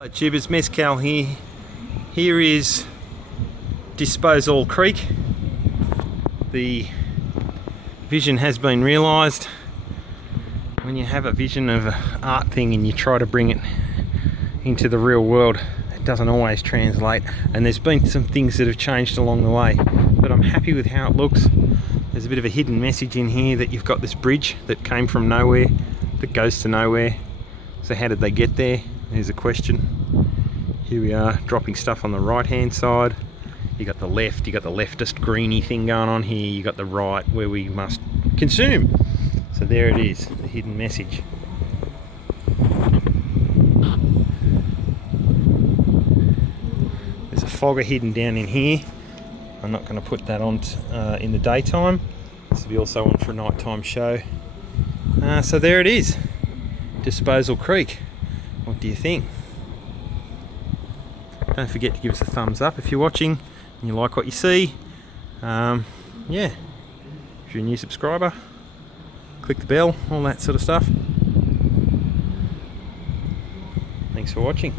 Hello tubers, Mezcal here. Here is Disposal Creek. The vision has been realised. When you have a vision of an art thing and you try to bring it into the real world, it doesn't always translate, and there's been some things that have changed along the way, but I'm happy with how it looks. There's a bit of a hidden message in here that you've got this bridge that came from nowhere that goes to nowhere. So how did they get there? There's a question. Here we are dropping stuff on the right hand side. You got the left, you got the leftist greeny thing going on here, you got the right where we must consume. So there it is, the hidden message. There's a fogger hidden down in here. I'm not going to put that on in the daytime. This will be also on for a nighttime show. So there it is, Disposal Creek. What do you think? Don't forget to give us a thumbs up if you're watching and you like what you see. Yeah, if you're a new subscriber, click the bell, all that sort of stuff. Thanks for watching.